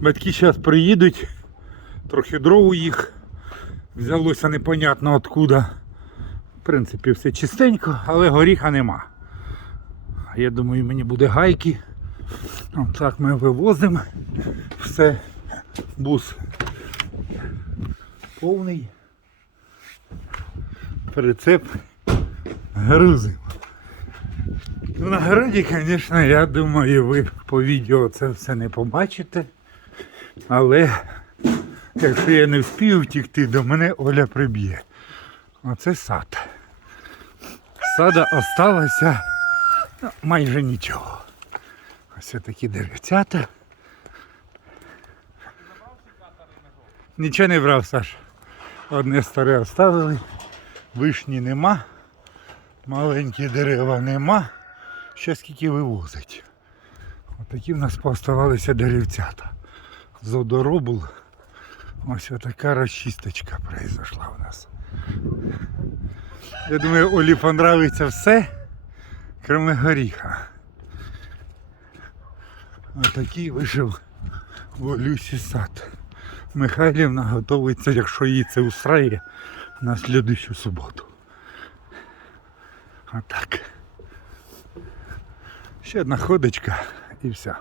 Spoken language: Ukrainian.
Батьки зараз приїдуть, трохи дров у їх. Взялося непонятно откуда. В принципі, все чистенько, але горіха нема. Я думаю, мені буде гайки. Отак ми вивозимо. Все. Бус повний. Прицеп грузимо. Ну, на городі, звісно, я думаю, ви по відео це все не побачите. Але якщо я не вспію втікти, до мене Оля приб'є. Оце сад. Сада осталося ну, майже нічого. Ось такі деревцята. Нічого не брав, Саш. Одне старе оставили. Вишні нема. Маленькі дерева нема. Ще скільки вивозить. Отакі в нас поставалися деревцята. З одоробу ось така розчисточка произошла у нас. Я думаю, Олі понравиться все, крім горіха. Отакий вийшов Олюсі сад. Михайлівна готується, якщо їй це устрає, на слідущу суботу. Отак. Ще одна ходочка і все.